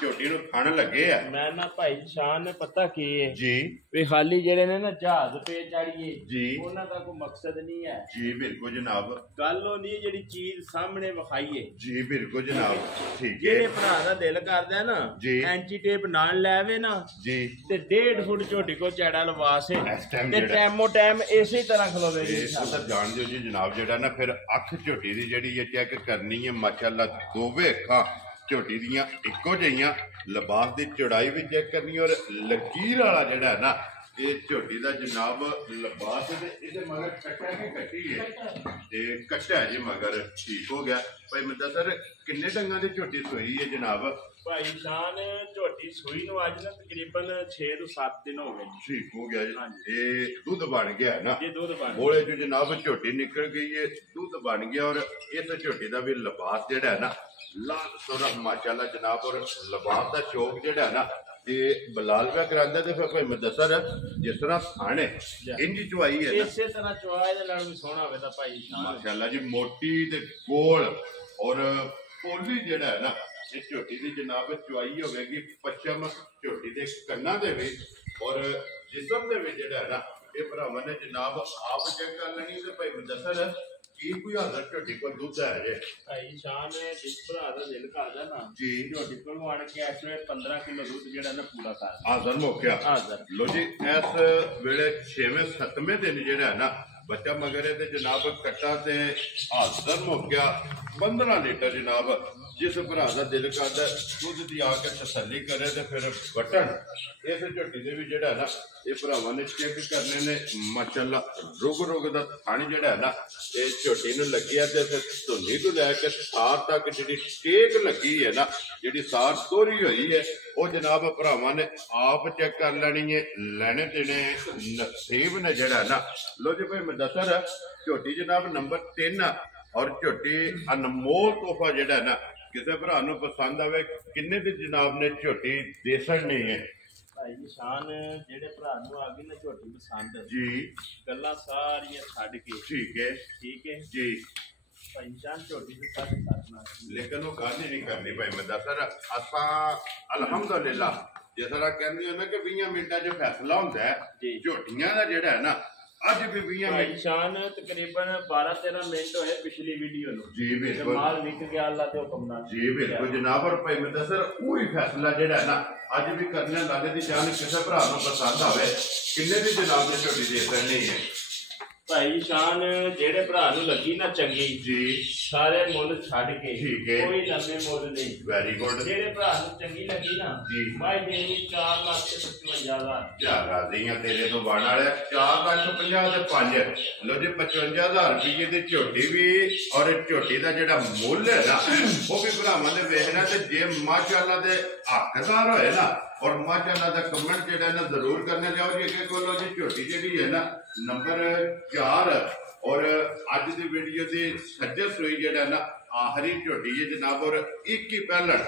ਝੋਟੀ ਨੂੰ ਥਣ ਲੱਗੇ ਆ। ਮੈਂ ਨਾ ਭਾਈ ਸ਼ਾਨ ਨੇ ਪਤਾ ਕੀ ਹੈ ਜੀ ਵੀ ਖਾਲੀ ਜਿਹੜੇ ਨੇ ਨਾ ਜਹਾਜ਼ ਪੇ ਚਾੜੀਏ ਜੀ ਉਹਨਾਂ ਦਾ ਕੋਈ ਮਕਸਦ ਨਹੀਂ ਹੈ। ਜੀ ਬਿਲਕੁਲ ਜਨਾਬ। ਗੱਲ ਉਹ ਨਹੀਂ ਜਿਹੜੀ ਚੀਜ਼ ਸਾਹਮਣੇ ਵਿਖਾਈਏ। ਜੀ ਬਿਲਕੁਲ ਜਨਾਬ। ਠੀਕ ਹੈ। ਜਿਹੜੇ ਭਰਾ ਦਾ ਦਿਲ ਕਰਦਾ ਨਾ ਜੀ ਐਂਚੀ ਟੇਪ ਨਾਲ ਲੈਵੇ ਨਾ ਜੀ ਤੇ 1.5 ਫੁੱਟ ਝੋਟੀ ਕੋ ਚੜਾ ਲਵਾਸੇ ਇਸ ਟਾਈਮ ਤੇ ਟੈਮੋ ਟੈਮ ਇਸੇ ਤਰ੍ਹਾਂ ਖਲੋਵੇ ਜੀ। ਸਰ ਜਾਣਦੇ ਹੋ ਜੀ ਜਨਾਬ ਜਿਹੜਾ ਨਾ ਫਿਰ ਅੱਖ ਝੋਟੀ ਦੀ ਜਿਹੜੀ ਹੈ ਚੈੱਕ ਕਰਨੀ ਹੈ ਮਾਸ਼ਾਅੱਲਾ ਦੋਵੇਂ ਅੱਖਾਂ ਝੋਟੀ ਦੀਆਂ ਇੱਕੋ ਜਿਹੀਆਂ। ਲਿਬਾਸ ਦੀ ਚੌੜਾਈ ਵੀ ਚੈੱਕ ਕਰਨੀ ਔਰ ਲਕੀਰ ਵਾਲਾ ਜਿਹੜਾ ਹੈ ਨਾ ਇਹ ਝੋਟੀ ਦਾ ਜਨਾਬ ਲਿਬਾਸ ਤੇ ਇਹਦੇ ਮਗਰ ਕੱਟਾ ਕਿ ਕੱਟੀ ਹੈ ਤੇ ਕੱਟਾ ਜੀ ਮਗਰ ਠੀਕ ਹੋ ਗਿਆ। ਭਾਈ ਮੁਦੱਸਰ ਕਿੰਨੇ ਡੰਗਾਂ ਦੀ ਝੋਟੀ ਸੋਈ ਹੈ ਜਨਾਬ? ਭਾਈ ਸ਼ਾਨ ਝੋਟੀ ਸੂਈ ਨੂੰ ਅੱਜ ਨਾ ਤਕਰੀਬਨ 6 ਤੋਂ 7 ਦਿਨ ਹੋ ਗਏ। ਠੀਕ ਹੋ ਗਿਆ ਜੀ। ਇਹ ਦੁੱਧ ਬਣ ਗਿਆ ਨਾ ਇਹ ਦੁੱਧ ਬਣ ਬੋਲੇ ਚ ਜਨਾਬ ਝੋਟੀ ਨਿਕਲ ਗਈ ਹੈ ਦੁੱਧ ਬਣ ਗਿਆ। ਔਰ ਇਸ ਝੋਟੀ ਦਾ ਵੀ ਲਿਬਾਸ ਜਿਹੜਾ ਹੈ ਨਾ ਲਾਲ ਸੋਨਾ ਮਾਸ਼ਾਅੱਲਾ ਜਨਾਬ। ਔਰ ਲਿਬਾਸ ਦਾ ਸ਼ੌਕ ਜਿਹੜਾ ਹੈ ਨਾ ਤੇ ਬਲਾਲ ਪਿਆ ਕਰਾਂਦਾ ਤੇ ਫਿਰ ਭਾਈ ਮੁਦੱਸਰ ਜਿਸ ਤਰ੍ਹਾਂ ਥਾਣੇ ਇੰਜ ਚੁਆਈ ਹੈ ਨਾ ਇਸੇ ਤਰ੍ਹਾਂ ਚੁਆ ਇਹਦੇ ਨਾਲ ਵੀ ਸੋਹਣਾ ਹੋਵੇ ਤਾਂ ਭਾਈ ਸ਼ਾਨ ਮਾਸ਼ਾਅੱਲਾ ਜੀ ਮੋਟੀ ਤੇ ਗੋਲ ਔਰ ਪੋਲੀ ਜਿਹੜਾ ਹੈ ਨਾ ਇਹ ਝੋਟੀ ਦੀ ਜਨਾਬ ਚੁਆਈ ਹੋਵੇਗੀ ਪੱਛਮ ਝੋਟੀ ਦੇ ਕੰਨਾਂ ਦੇ ਵਿੱਚ ਔਰ ਜਿਸਮ ਦੇ ਵਿੱਚ ਜਿਹੜਾ ਹੈ ਨਾ ਇਹ ਭਰਾਵਾਂ ਨੇ ਜਨਾਬ ਆਪ ਚੈੱਕ ਕਰ ਲੈਣੀ ਤੇ ਭਾਈ ਮੁਦੱਸਰ ਕੀ ਕੋਈ ਹਾਜ਼ਰ ਝੋਟੀ ਕੋਲ ਦੁੱਧ ਹੈ ਜੇ ਭਾਈ ਸ਼ਾਨ ਜਿਸ ਭਰਾ ਦਾ ਦਿਲ ਕਰਦਾ ਨਾ ਜੀ ਝੋਟੀ ਕੋਲ ਆਣ ਕੇ ਇਸ ਵੇਲੇ 15 ਕਿਲੋ ਦੁੱਧ ਜਿਹੜਾ ਨਾ ਪੂਰਾ ਕਰ ਹਾਜ਼ਰ ਮੌਕਿਆ ਹਾਜ਼ਰ ਲੋ ਜੀ ਇਸ ਵੇਲੇ 6ਵੇਂ 7ਵੇਂ ਦਿਨ ਜਿਹੜਾ ਹੈ ਨਾ ਬੱਚਾ ਮਗਰੇ ਤੇ ਜਨਾਬ ਕੱਟਾ ਤੇ ਹਾਜ਼ਰ ਮੌਕਿਆ 15 ਲੀਟਰ ਜਨਾਬ ਜਿਸ ਭਰਾ ਦਾ ਦਿਲ ਕਰਦਾ ਦੁੱਧ ਦੀ ਆ ਕੇ ਤਸੱਲੀ ਕਰੇ ਤੇ ਫਿਰ ਬਟਨ ਇਸ ਝੋਟੀ ਦੇ ਵੀ ਜਿਹੜਾ ਨਾ ਇਹ ਭਰਾਵਾਂ ਨੇ ਚੈੱਕ ਕਰਨੇ ਨੇ ਮਾਸ਼ਾਅੱਲਾ ਰੁਗ ਦਾ ਥਣ ਜਿਹੜਾ ਹੈ ਨਾ ਇਹ ਝੋਟੀ ਨੂੰ ਲੱਗਿਆ ਤੇ ਫਿਰ ਧੁੰਨੀ ਤੋਂ ਲੈ ਕੇ ਸਾਰ ਤੱਕ ਜਿਹੜੀ ਟੇਕ ਲੱਗੀ ਹੈ ਨਾ ਜਿਹੜੀ ਸਾਰ ਤੋਰੀ ਹੋਈ ਹੈ ਉਹ ਜਨਾਬ ਭਰਾਵਾਂ ਨੇ ਆਪ ਚੈੱਕ ਕਰ ਲੈਣੀ ਹੈ ਲੈਣੇ ਦੇਣੇ ਨਸੀਬ ਨੇ ਜਿਹੜਾ ਨਾ ਲੋ ਜੀ ਭਾਈ ਮੁਦੱਸਰ ਝੋਟੀ ਜਨਾਬ ਨੰਬਰ 3 ਔਰ ਝੋਟੀ ਅਨਮੋਲ ਤੋਹਫਾ ਜਿਹੜਾ ਨਾ ਕਿਸੇ ਭਰਾ ਨੂੰ ਪਸੰਦ ਆਵੇ ਕਿੰਨੇ ਦੀ ਜਨਾਬ ਨੇ ਝੋਟੀ ਦੇ ਸਕਣੀ ਹੈ ਭਾਈ ਸ਼ਾਨ ਜਿਹੜੇ ਭਰਾ ਨੂੰ ਆ ਗਈ ਨਾ ਝੋਟੀ ਪਸੰਦ ਜੀ ਗੱਲਾਂ ਸਾਰੀਆਂ ਛੱਡ ਕੇ ਠੀਕ ਹੈ ਜੀ ਭਾਈ ਸ਼ਾਨ ਝੋਟੀ ਦੇ ਸਾਥ ਕਰਨਾ ਲੇਕਿਨ ਉਹ ਗੱਲ ਹੀ ਨਹੀਂ ਕਰਨੀ ਭਾਈ ਮੁਦੱਸਰ ਆਪਾਂ ਅਲਹਮਦੁਲਿਲਾ ਜਿਸ ਤਰ੍ਹਾਂ ਕਹਿੰਦੇ ਹੋ ਨਾ ਕਿ 20 ਮਿੰਟਾਂ 'ਚ ਫੈਸਲਾ ਹੁੰਦਾ ਹੈ ਝੋਟੀਆਂ ਦਾ ਜਿਹੜਾ ਹੈ ਨਾ ਅੱਜ ਵੀ 20 ਮਿੰਟ ਭਾਈ ਸ਼ਾਨ ਤਕਰੀਬਨ 12-13 ਮਿੰਟ ਹੋਏ ਪਿਛਲੀ ਵੀਡੀਓ ਨੂੰ ਜੀ ਬਿਲਕੁਲ ਮਾਲ ਵਿਕ ਗਿਆ ਅੱਲਾ ਦੇ ਹੁਕਮ ਨਾਲ ਜੀ ਬਿਲਕੁਲ ਜਨਾਬ ਔਰ ਭਾਈ ਮੁਦੱਸਰ ਉਹੀ ਫੈਸਲਾ ਜਿਹੜਾ ਹੈ ਨਾ ਅੱਜ ਵੀ ਕਰਨਾ ਲਾਲੇ ਦੀ ਜਾਨ ਕਿਸੇ ਭਰਾ ਨੂੰ ਪਸੰਦ ਆਵੇ ਕਿੰਨੇ ਦੀ ਜਨਾਬ ਨੇ ਝੋਟੀ ਦੇ ਸਕਣੀ ਹੈ ਭਾਈ ਸ਼ਾਨ ਜਿਹੜੇ ਭਰਾ ਨੂੰ ਲੱਗੀ ਨਾ ਚੰਗੀ ਜੀ ਸਾਰੇ ਮੁੱਲ ਛੱਡ ਕੇ ਠੀਕ ਹੈ ਕੋਈ ਨਵੇਂ ਮੁੱਲ ਨਹੀਂ ਵੈਰੀ ਗੁੱਡ ਜਿਹੜੇ ਭਰਾ ਨੂੰ ਚੰਗੀ ਲੱਗੀ ਨਾ ਜੀ ਭਾਈ ਦੇਣੀ 4,55,000 ਜਾ ਰਾਜ਼ੀਆਂ ਤੇਰੇ ਤੋਂ ਬਣ ਵਾਲੇ 4,50,000 ਤੇ 5 ਲੋ ਜੀ 55,000 ਰੁਪਏ ਦੀ ਝੋਟੀ ਵੀ ਔਰ ਝੋਟੀ ਦਾ ਜਿਹੜਾ ਮੁੱਲ ਹੈ ਨਾ ਉਹ ਵੀ ਭਰਾਵਾਂ ਨੇ ਵੇਖਣਾ ਤੇ ਜੇ ਮਾਸ਼ਾਅੱਲਾ ਦੇ ਹੱਕਦਾਰ ਹੋਏ ਨਾ ਔਰ ਮਾਸ਼ਾਅੱਲਾ ਦਾ ਕਮੈਂਟ ਜਿਹੜਾ ਨਾ ਜ਼ਰੂਰ ਕਰਨੇ ਲਿਆਓ ਜੀ ਕਿ ਕੋਲੋਂ ਜੀ ਝੋਟੀ ਜਿਹੜੀ ਹੈ ਨਾ ਨੰਬਰ 4 ਔਰ ਅੱਜ ਦੀ ਵੀਡੀਓ ਦੀ ਸੱਜੇ ਸੂਈ ਜਿਹੜਾ ਨਾ ਆਖਰੀ ਝੋਟੀ ਹੈ ਜਨਾਬ ਔਰ ਇੱਕ ਹੀ ਪਹਿਲਣ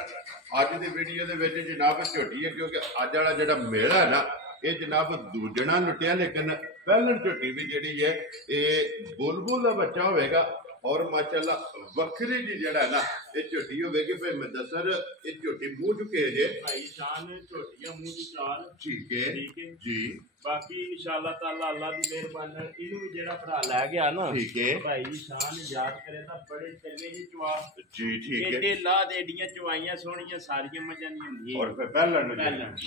ਅੱਜ ਦੀ ਵੀਡੀਓ ਦੇ ਵਿੱਚ ਜਨਾਬ ਝੋਟੀ ਹੈ ਕਿਉਂਕਿ ਅੱਜ ਵਾਲਾ ਜਿਹੜਾ ਮੇਲਾ ਹੈ ਨਾ ਇਹ ਜਨਾਬ ਦੂਜਣਾ ਲੁੱਟਿਆ ਲੇਕਿਨ ਪਹਿਲਣ ਝੋਟੀ ਵੀ ਜਿਹੜੀ ਹੈ ਇਹ ਬੁਲਬੁਲ ਦਾ ਬੱਚਾ ਹੋਵੇਗਾ ਔਰ ਮਾਸ਼ਾਅੱਲਾ ਵੱਖਰੀ ਜੀ ਜਿਹੜਾ ਨਾ ਇਹ ਝੋਟੀ ਹੋਵੇਗੀ ਭਾਈ ਮੁਦੱਸਰ ਇਹ ਝੋਟੀ ਮੂੰਹ ਚੁੱਕੇ ਜੇ ਭਾਈ ਸ਼ਾਨ ਝੋਟੀਆਂ ਮੂੰਹ ਦੀ ਚਾਲ ਠੀਕ ਹੈ ਜੀ ਬਾਕੀ ਇਨਸ਼ਾਅੱਲਾ ਤਾਲਾ ਅੱਲਾ ਦੀ ਮਿਹਰਬਾਨੀ ਨਾਲ ਇਹਨੂੰ ਵੀ ਜਿਹੜਾ ਭਰਾ ਲੈ ਗਿਆ ਨਾ ਠੀਕ ਹੈ ਭਾਈ ਸ਼ਾਨ ਯਾਦ ਕਰੇ ਤਾਂ ਬੜੇ ਚੰਗੇ ਜੀ ਚਵਾ ਜੀ ਠੀਕ ਹੈ ਇਹ ਲਾ ਦੇ ਏਡੀਆਂ ਚਵਾਈਆਂ ਸੋਹਣੀਆਂ ਸਾਰੀਆਂ ਮਜ਼ਾਂ ਨਹੀਂ ਹੁੰਦੀਆਂ ਔਰ ਫਿਰ ਪਹਿਲਣ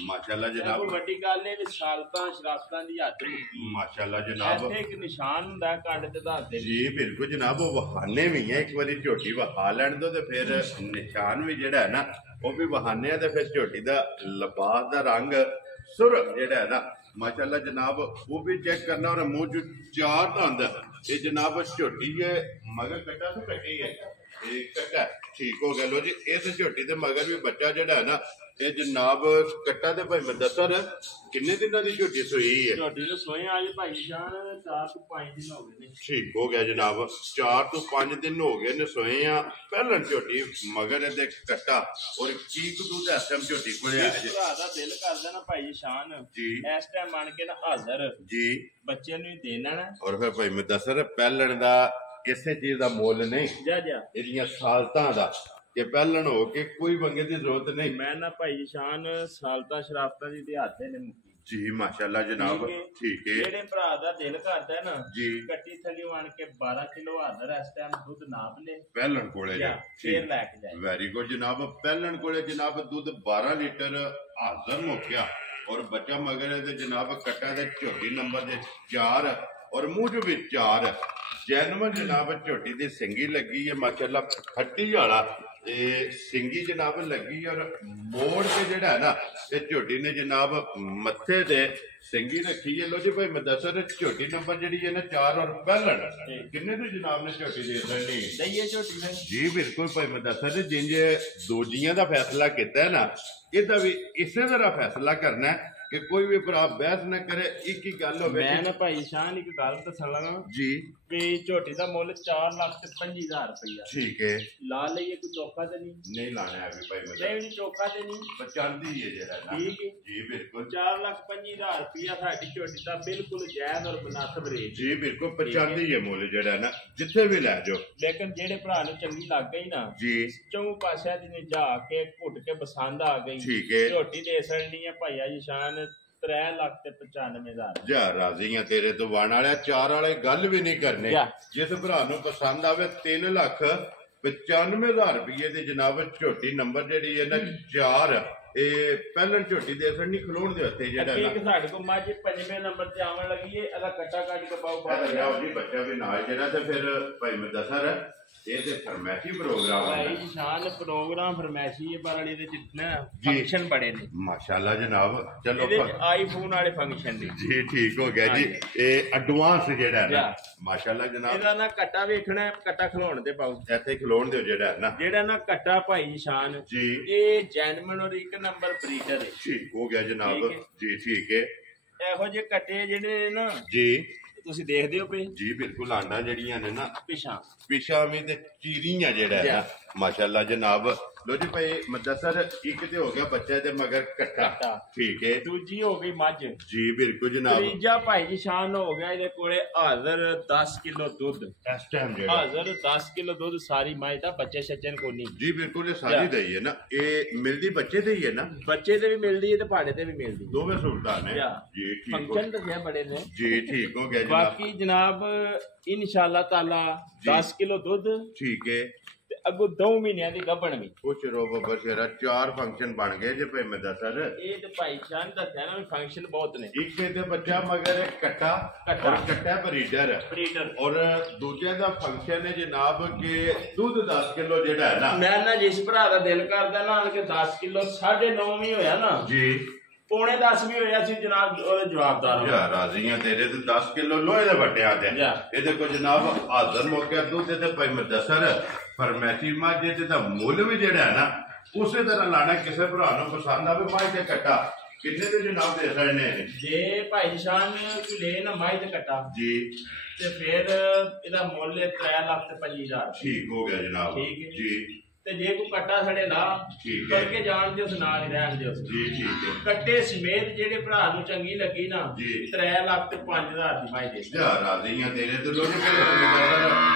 ਮਾਸ਼ਾਅੱਲਾ ਜਨਾਬ ਵੱਡੀ ਗੱਲ ਇਹ ਵੀ ਸਾਲਤਾਂ ਸ਼ਰਾਫਤਾਂ ਦੀ ਹੱਦ ਮਾਸ਼ਾਅੱਲਾ ਜਨਾਬ ਇੱਥੇ ਇੱਕ ਨਿਸ਼ਾਨ ਹੁੰਦਾ ਕੱਢ ਤੇ ਦੱਸ ਦੇ ਜੀ ਬਿਲਕੁਲ ਜਨਾਬ ਉਹ ਵਹਾਨੇ ਵੀ ਹੈ ਇੱਕ ਵਾਰੀ ਝੋਟੀ ਵਹਾ ਲੈਣ ਦੋ ਤੇ ਫਿਰ ਨਿਸ਼ਾਨ ਵੀ ਜਿਹੜਾ ਹੈ ਨਾ ਉਹ ਵੀ ਵਹਾਨੇ ਆ ਤੇ ਫਿਰ ਝੋਟੀ ਦਾ ਲਿਬਾਸ ਦਾ ਰੰਗ ਸੁਰ ਜਿਹੜਾ ਹੈ ਨਾ ਮਾਸ਼ਾਅੱਲਾ ਜਨਾਬ ਉਹ ਵੀ ਚੈੱਕ ਕਰਨਾ ਔਰ ਮੂੰਹ ਚ ਚਾਰ ਦੰਦ ਇਹ ਜਨਾਬ ਝੋਟੀ ਹੈ ਮਗਰ ਕੱਟਾ ਤੋਂ ਕੱਟੀ ਹੈ ਇਹ ਕੱਟਾ ਠੀਕ ਹੋ ਗਿਆ ਲੋ ਜੀ ਇਸ ਝੋਟੀ ਦੇ ਮਗਰ ਵੀ ਬੱਚਾ ਜਿਹੜਾ ਹੈ ਨਾ ਇਹ ਜਨਾਬ ਕੱਟਾ ਤੇ ਭਾਈ ਮੁਦੱਸਰ ਕਿੰਨੇ ਦਿਨਾਂ ਦੀ ਝੋਟੀ ਸੋਈ ਹੈ ਝੋਟੀ ਦੇ ਸੋਏ ਅੱਜ ਭਾਈ ਜਾਨ 4 ਤੋਂ 5 ਦਿਨ ਹੋ ਗਏ ਨੇ ਠੀਕ ਹੋ ਗਿਆ ਜਨਾਬ 4 ਤੋਂ 5 ਦਿਨ ਹੋ ਗਏ ਨੇ ਸੋਏ ਆ ਪਹਿਲਾਂ ਝੋਟੀ ਮਗਰ ਇਹਦੇ ਕੱਟਾ ਔਰ ਕੀ ਕੁ ਦਾ ਐਸਐਮ ਝੋਟੀ ਕੋਲੇ ਆ ਜੀ ਭਰਾ ਦਾ ਦਿਲ ਕਰਦਾ ਨਾ ਭਾਈ ਸ਼ਾਨ ਜੀ ਇਸ ਟਾਈਮ ਮੰਨ ਕੇ ਨਾ ਹਾਜ਼ਰ ਜੀ ਬੱਚੇ ਨੂੰ ਦੇ ਲੈਣਾ ਔਰ ਫਿਰ ਭਾਈ ਮੁਦੱਸਰ ਪਹਿਲਣ ਦਾ ਕਿਸੇ ਚੀਜ਼ ਦਾ ਮੁੱਲ ਨਹੀਂ ਜਾ ਇਹਦੀਆਂ ਸਾਲਤਾਂ ਦਾ ਕਿ ਪਹਿਲਣ ਹੋ ਕੇ ਕੋਈ ਵੰਗੇ ਦੀ ਜ਼ਰੂਰਤ ਨਹੀਂ ਮੈਂ ਨਾ ਭਾਈ ਸ਼ਾਨ ਸਾਲਤਾਂ ਸ਼ਰਾਫਤਾਂ ਦੀ ਦਿਹਾਤੇ ਨੇ ਮੁੱਕੀ ਜੀ ਮਾਸ਼ਾਅੱਲਾ ਜਨਾਬ ਠੀਕ ਹੈ ਜਿਹੜੇ ਭਰਾ ਦਾ ਦਿਲ ਕਰਦਾ ਨਾ ਜੀ ਕੱਟੀ ਥੱਲੇ ਆਣ ਕੇ 12 ਕਿਲੋ ਹਾਜ਼ਰ ਇਸ ਟਾਈਮ ਦੁੱਧ ਨਾਪ ਲੈ ਪਹਿਲਣ ਕੋਲੇ ਜੀ ਫੇਰ ਲੈ ਕੇ ਜਾਏ ਵੈਰੀ ਗੁੱਡ ਜਨਾਬ ਪਹਿਲਣ ਕੋਲੇ ਜਨਾਬ ਦੁੱਧ 12 ਲੀਟਰ ਹਾਜ਼ਰ ਮੁੱਕਿਆ ਔਰ ਬੱਚਾ ਮਗਰ ਤੇ ਜਨਾਬ ਕੱਟਾ ਦੇ ਝੋਟੀ ਨੰਬਰ ਦੇ 4 ਔਰ ਮੂੰਹ ਚ ਵੀ 4 ਜੈਨੂਅਨ ਜਨਾਬ ਝੋਟੀ ਦੀ ਸਿੰਗੀ ਲੱਗੀ ਹੈ ਮਾਸ਼ਾਅੱਲਾ ਖੱਟੀ ਵਾਲਾ ਤੇ ਸਿੰਗੀ ਜਨਾਬ ਲੱਗੀ ਔਰ ਮੋੜ ਕੇ ਜਿਹੜਾ ਨਾ ਇਹ ਝੋਟੀ ਨੇ ਜਨਾਬ ਮੱਥੇ ਤੇ ਸਿੰਗੀ ਰੱਖੀ ਹੈ ਲੋ ਜੀ ਭਾਈ ਮੁਦੱਸਰ ਝੋਟੀ ਨੰਬਰ ਜਿਹੜੀ ਹੈ ਨਾ 4 ਔਰ ਪਹਿਲਣ ਕਿੰਨੇ ਦੀ ਜਨਾਬ ਨੇ ਝੋਟੀ ਦੇ ਦੇਣੀ ਦਈਏ ਝੋਟੀ ਨੇ ਜੀ ਬਿਲਕੁਲ ਭਾਈ ਮੁਦੱਸਰ ਜਿੰਜੇ ਦੋ ਜੀਆਂ ਦਾ ਫੈਸਲਾ ਕੀਤਾ ਨਾ ਇਹਦਾ ਵੀ ਇਸੇ ਤਰ੍ਹਾਂ ਫੈਸਲਾ ਕਰਨਾ ਕਿ ਕੋਈ ਵੀ ਭਰਾ ਬਹਿਸ ਨਾ ਕਰੇ ਇੱਕ ਹੀ ਗੱਲ ਹੋਵੇ ਮੈਂ ਨਾ ਭਾਈ ਸ਼ਾਨ ਇੱਕ ਗੱਲ ਦੱਸਣ ਲੱਗਾ ਜੀ ਵੀ ਝੋਟੀ ਦਾ ਮੁੱਲ 4,25,000 ਰੁਪਇਆ। ਠੀਕ ਹੈ। ਲਾ ਲਈਏ ਕੋਈ ਚੌਕਾ ਤੇ ਨਹੀਂ? ਨਹੀਂ ਲਾਣਾ ਹੈ ਵੀ ਭਾਈ ਨਹੀਂ ਚੌਕਾ ਤੇ ਨਹੀਂ, ਪਚਾਂਦੀ ਹੈ ਜਿਹੜਾ ਨਾ। ਠੀਕ ਹੈ ਜੀ ਬਿਲਕੁਲ। 4,25,000 ਰੁਪਇਆ ਸਾਡੀ ਝੋਟੀ ਦਾ ਬਿਲਕੁਲ ਜਾਇਜ਼ ਔਰ ਮੁਨਾਸਬ ਰੇਟ। ਜੀ ਬਿਲਕੁਲ ਪਚਾਂਦੀ ਹੈ ਮੁੱਲ ਜਿਹੜਾ ਨਾ, ਜਿੱਥੇ ਵੀ ਲੈ ਜਾਓ। ਲੇਕਿਨ ਜਿਹੜੇ ਭਰਾ ਨੂੰ ਚੰਗੀ ਲੱਗ ਗਈ ਨਾ ਜੀ, ਚੌਂ ਪਾਸਿਆਂ ਦੀ ਨਿਜਾ ਕੇ ਘੁੱਟ ਕੇ ਪਸੰਦ ਆ ਗਈ, ਠੀਕ ਹੈ। ਝੋਟੀ ਦੇ ਸੜਨੀ ਹੈ ਭਾਈਆ ਜੀ ਸ਼ਾਨ 3,95,000। ਜਾ ਰਾਜ਼ੀ ਆ ਤੇਰੇ ਤੋਂ ਵਾਣ ਵਾਲਿਆ, ਚਾਰ ਵਾਲੇ ਗੱਲ ਵੀ ਨਹੀਂ ਕਰਨੇ। ਜਿਸ ਭਰਾ ਨੂੰ ਪਸੰਦ ਆਵੇ 3,95,000 ਰੁਪਏ ਦੇ ਜਨਾਬ ਝੋਟੀ ਨੰਬਰ ਜਿਹੜੀ ਹੈ ਨਾ 4, ਇਹ ਪਹਿਲਾਂ ਝੋਟੀ ਦੇ ਅਸਰ ਨਹੀਂ ਖਲੋਣ ਦੇ ਉੱਤੇ ਜਿਹੜਾ ਨਾ ਸਾਡੇ ਕੋਲ ਮੱਝ 5ਵੇਂ ਨੰਬਰ ਤੇ ਆਉਣ ਲੱਗੀ ਏ। ਇਹਦਾ ਕੱਟਾ ਕੱਟ ਕੇ ਪਾਉ ਜੀ ਬੱਚਾ ਵੀ ਨਾਲ ਜਿਹੜਾ, ਤੇ ਫਿਰ ਭਾਈ ਮੁਦੱਸਰ ਇਹ ਤੇ ਫਰਮੈਸ਼ੀ ਪ੍ਰੋਗਰਾਮ ਹੈ ਭਾਈ ਸ਼ਾਨ ਪ੍ਰੋਗਰਾਮ ਫਰਮੈਸ਼ੀ ਹੈ ਪਰ ਵਾਲੀ ਦੇ ਜਿੰਨਾ ਫੰਕਸ਼ਨ ਬੜੇ ਨੇ ਮਾਸ਼ਾਅੱਲਾ ਜਨਾਬ। ਚਲੋ ਇਹਦੇ ਚ ਆਈਫੋਨ ਵਾਲੇ ਫੰਕਸ਼ਨ ਨੇ ਜੀ, ਠੀਕ ਹੋ ਗਿਆ ਜੀ। ਇਹ ਐਡਵਾਂਸ ਜਿਹੜਾ ਨਾ ਮਾਸ਼ਾਅੱਲਾ ਜਨਾਬ। ਇਹਦਾ ਨਾ ਕੱਟਾ ਵੇਖਣਾ, ਕੱਟਾ ਖਲੋਣ ਤੇ ਪਾਉ ਇੱਥੇ ਖਲੋਣ ਦਿਓ ਜਿਹੜਾ ਨਾ, ਜਿਹੜਾ ਨਾ ਕੱਟਾ ਭਾਈ ਸ਼ਾਨ ਜੀ ਇਹ ਜੈਨੂਇਨ ਔਰ ਇੱਕ ਨੰਬਰ ਬਰੀਡਰ ਹੈ। ਠੀਕ ਹੋ ਗਿਆ ਜਨਾਬ ਜੀ, ਠੀਕ ਹੈ। ਇਹੋ ਜਿਹੇ ਕੱਟੇ ਜਿਹੜੇ ਨਾ ਜੀ ਤੁਸੀਂ ਦੇਖਦੇ ਹੋ ਪਏ ਜੀ ਬਿਲਕੁਲ ਆਂਡਾ ਜਿਹੜੀਆਂ ਨੇ ਨਾ ਪਿਛਾਂ ਵੀ ਤੇ ਚੀਰੀਆਂ ਜਿਹੜਾ ਹੈ ਮਾਸ਼ਾਅੱਲਾ ਜਨਾਬ। ਲੋ ਜੀ ਭਾਈ ਮੁਦੱਸਰ, ਇੱਕ ਤੇ ਹੋ ਗਿਆ ਬੱਚਾ ਤੇ ਮਗਰ ਕੱਟਾ, ਠੀਕ ਹੈ। ਦੂਜੀ ਹੋ ਗਈ ਮੱਝ ਜੀ ਬਿਲਕੁਲ ਜਨਾਬ। ਤੀਜਾ ਭਾਈ ਜੀ ਸ਼ਾਨ ਹੋ ਗਿਆ ਇਹਦੇ ਕੋਲੇ ਹਾਜ਼ਰ 10 ਕਿਲੋ ਦੁੱਧ ਇਸ ਟਾਈਮ ਜਿਹੜਾ ਹਾਜ਼ਰ 10 ਕਿਲੋ ਦੁੱਧ ਸਾਰੀ ਮੱਝ ਦਾ, ਬੱਚੇ ਛੱਜਣ ਕੋ ਨਹੀਂ। ਜੀ ਬਿਲਕੁਲ ਇਹ ਸਾਰੀ ਦਈ ਹੈ ਨਾ, ਇਹ ਮਿਲਦੀ ਬੱਚੇ ਤੇ ਹੀ ਹੈ ਨਾ, ਬੱਚੇ ਤੇ ਵੀ ਮਿਲਦੀ ਹੈ ਤੇ ਭਾੜੇ ਤੇ ਵੀ ਮਿਲਦੀ, ਦੋਵੇਂ ਸਹੂਲਤਾਂ ਨੇ ਜੀ। ਠੀਕ ਫੰਕਸ਼ਨ ਦੱਸਿਆ ਬੜੇ ਨੇ ਜੀ, ਠੀਕ ਹੋ ਗਿਆ। ਬਾਕੀ ਜਨਾਬ ਇਨਸ਼ਾਅੱਲਾ ਤਾਲਾ 10 ਕਿਲੋ ਦੁੱਧ, ਠੀਕ ਹੈ। ਤੇ ਅੱਗੋਂ 2 ਮਹੀਨਿਆਂ ਦੀ ਗੱਭਣ ਵੀ। ਕੁਛ ਰੋ ਬੱਬਰ ਸ਼ੇਰਾ 4 ਫੰਕਸ਼ਨ ਬਣ ਗਏ ਜੇ ਭਾਈ ਮੁਦੱਸਰ। ਇਹ ਤੇ ਭਾਈ ਸ਼ਾਨ ਦੱਸਿਆ ਨਾ ਫੰਕਸ਼ਨ ਬਹੁਤ ਨੇ। ਇੱਕ ਤੇ ਬੱਚਾ ਮਗਰ ਇੱਕ ਕੱਟਾ ਔਰ ਕੱਟਾ ਬਰੀਡਰ ਔਰ ਦੂਜੇ ਦਾ ਫੰਕਸ਼ਨ ਹੈ ਜਨਾਬ ਕਿ ਦੁੱਧ 10 ਕਿਲੋ ਜਿਹੜਾ ਹੈ ਨਾ, ਮੈਂ ਨਾ ਜਿਸ ਭਰਾ ਦਾ ਦਿਲ ਕਰਦਾ ਨਾ ਕਿ 10 ਕਿਲੋ 9.5 ਵੀ ਹੋਇਆ ਨਾ ਜੀ, ਪੌਣੇ 10 ਵੀ ਹੋਇਆ ਸੀ ਜਨਾਬ, ਉਹਦੇ ਜਵਾਬਦਾਰ ਯਾ ਰਾਜ਼ੀਆਂ ਤੇਰੇ ਤੇ 10 ਕਿਲੋ ਲੋਹੇ ਦੇ ਵੱਟਿਆਂ ਤੇ ਇਹਦੇ ਕੋ ਜਨਾਬ ਹਾਜ਼ਰ ਮੌਕੇ ਦੁੱਧ ਤੇ ਭਾਈ ਮੁਦੱਸਰ ਫਰਮੈਸ਼ੀ ਮਾਝੇ ਤੇ ਦਾ ਮੁੱਲ ਵੀ ਜਿਹੜਾ ਹੈ ਨਾ ਉਸੇ ਤਰ੍ਹਾਂ ਲਾਣਾ। ਕਿਸੇ ਭਰਾ ਨੂੰ ਪਸੰਦ ਆਵੇ ਮਾਝ ਤੇ ਕੱਟਾ ਕਿੰਨੇ ਦੇ ਜਨਾਬ ਦੇ ਰਹਿਣੇ ਨੇ? ਜੇ ਭਾਈ ਸ਼ਾਨ ਲੈ ਨਾ ਮਾਝ ਤੇ ਕੱਟਾ ਜੀ ਤੇ ਫਿਰ ਇਹਦਾ ਮੁੱਲ 3,25,000। ਠੀਕ ਹੋ ਗਿਆ ਜਨਾਬ ਜੀ। ਤੇ ਜੇ ਕੋਈ ਕੱਟਾ ਸੜੇ ਲਾ ਕਰਕੇ ਜਾਣ ਦਿਓ, ਨਾਲ ਹੀ ਰਹਿਣ ਦਿਓ ਜੀ, ਠੀਕ ਹੈ। ਕੱਟੇ ਸਮੇਤ ਜਿਹੜੇ ਭਰਾ ਨੂੰ ਚੰਗੀ ਲੱਗੀ ਨਾ 3,05,000 ਦੀ ਮਾਈ ਦੇ ਯਾ ਰਾਜ਼ੀਆਂ ਤੇਰੇ ਤੇ ਲੋਕ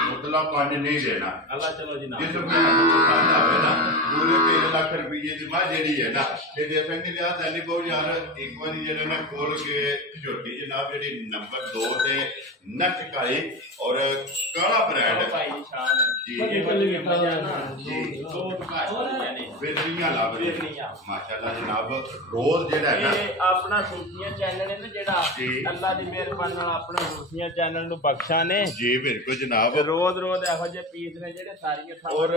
ਮੁਤਲਾ 5 ਨਹੀਂ ਦੇਣਾ। ਅੱਲਾ ਚਲੋ ਜੀ ਨਾ ਜਿਸ ਭਰਾ ਨੂੰ ਪਸੰਦ ਆਵੇ ਨਾ ਪੂਰੇ 3 ਲੱਖ ਰੁਪਏ ਦੀ ਮਾਂ ਜਿਹੜੀ ਹੈ ਨਾ, ਤੇ ਜੇ ਸੰਗ ਲਿਆ ਤਾਂ ਨਹੀਂ ਬਹੁਤ ਯਾਰ ਇੱਕ ਵਾਰੀ ਜਿਹੜੇ ਨਾ ਖੋਲ ਕੇ ਝੋਟੀ ਜਨਾਬ ਜਿਹੜੀ ਨੰਬਰ 2 ਤੇ ਨੱਚ ਕਾਈ ਔਰ ਕਾਲਾ ਬ੍ਰਾਂਡ ਭਾਈ ਨਿਸ਼ਾਨ ਜੀ ਬਿਰਨੀਆਂ ਲੱਭ ਰਹੀਆਂ ਮਾਸ਼ਾਅੱਲਾ ਜਨਾਬ। ਰੋਜ਼ ਜਿਹੜਾ ਹੈ ਇਹ ਆਪਣਾ ਸੂਫੀਆਂ ਚੈਨਲ ਹੈ ਨਾ ਜਿਹੜਾ, ਅੱਲਾ ਦੀ ਮਿਹਰਬਾਨੀ ਨਾਲ ਆਪਣਾ ਸੂਫੀਆਂ ਚੈਨਲ ਨੂੰ ਬਖਸ਼ਾ ਨੇ ਜੀ। ਬਿਲਕੁਲ ਜਨਾਬ, ਰੋਜ਼ ਇਹੋ ਜਿਹੇ ਪੀਸ ਨੇ ਜਿਹੜੇ ਸਾਰੀਆਂ ਔਰ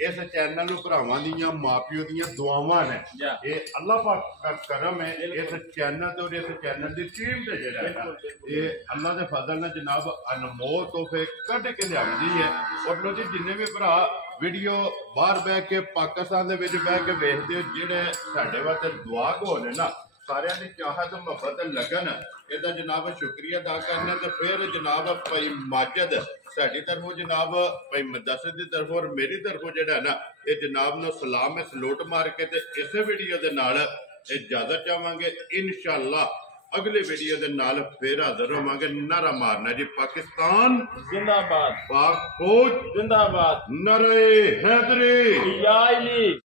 ਇਸ ਚੈਨਲ ਨੂੰ ਭਰਾਵਾਂ ਦੀਆਂ ਮਾਪਿਓ ਦੀਆਂ ਦੁਆਵਾਂ ਨੇ। ਇਹ ਅੱਲਾ ਪਾਕ ਦਾ ਕਰਮ ਹੈ ਇਸ ਚੈਨਲ ਤੇ ਔਰ ਇਸ ਚੈਨਲ ਦੀ ਟੀਮ ਤੇ ਜਿਹੜਾ ਹੈ ਇਹ ਅੱਲਾ ਦੇ ਫਜ਼ਲ ਨਾਲ ਜਨਾਬ ਅਨਮੋਲ ਤੋਹਫੇ ਕੱਢ ਕੇ ਲਿਆਉਂਦੀ ਹੈ। ਔਰ ਲੋਕੀ ਜਿੰਨੇ ਵੀ ਭਰਾ ਵੀਡੀਓ ਬਾਹਰ ਬਹਿ ਕੇ ਪਾਕਿਸਤਾਨ ਦੇ ਵਿੱਚ ਬਹਿ ਕੇ ਵੇਖਦੇ ਹੋ, ਜਿਹੜੇ ਸਾਡੇ ਵਾਸਤੇ ਦੁਆ ਕੋ ਨੇ ਨਾ, ਸਾਰਿਆਂ ਦੀ ਚਾਹਤ ਮੁਹੱਬਤ ਲੱਗਣ, ਇਹਦਾ ਜਨਾਬ ਸ਼ੁਕਰੀਆ ਅਦਾ ਕਰਨਾ। ਤੇ ਫਿਰ ਜਨਾਬ ਭਾਈ ਮਾਜਦ ਸਾਡੀ ਤਰਫੋਂ ਜਨਾਬ ਭਾਈ ਮੁਦੱਸਰ ਦੀ ਤਰਫੋਂ ਔਰ ਮੇਰੀ ਤਰਫੋਂ ਜਿਹੜਾ ਨਾ ਇਹ ਜਨਾਬ ਨੂੰ ਸਲਾਮ ਹੈ, ਸਲੂਟ ਮਾਰ ਕੇ ਤੇ ਇਸੇ ਵੀਡੀਓ ਦੇ ਨਾਲ ਇਜਾਜ਼ਤ ਚਾਹਾਂਗੇ। ਇਨਸ਼ਾਅੱਲਾ ਅਗਲੇ ਵੀਡੀਓ ਦੇ ਨਾਲ ਫਿਰ ਹਾਜ਼ਰ ਹੋਵਾਂਗੇ। ਨਾਰਾ ਮਾਰਨਾ ਜੀ ਪਾਕਿਸਤਾਨ ਜ਼ਿੰਦਾਬਾਦ, ਪਾਕ ਫੌਜ ਜ਼ਿੰਦਾਬਾਦ, ਨਾਰੇ ਹੈਦਰੀ ਯਾ ਅਲੀ।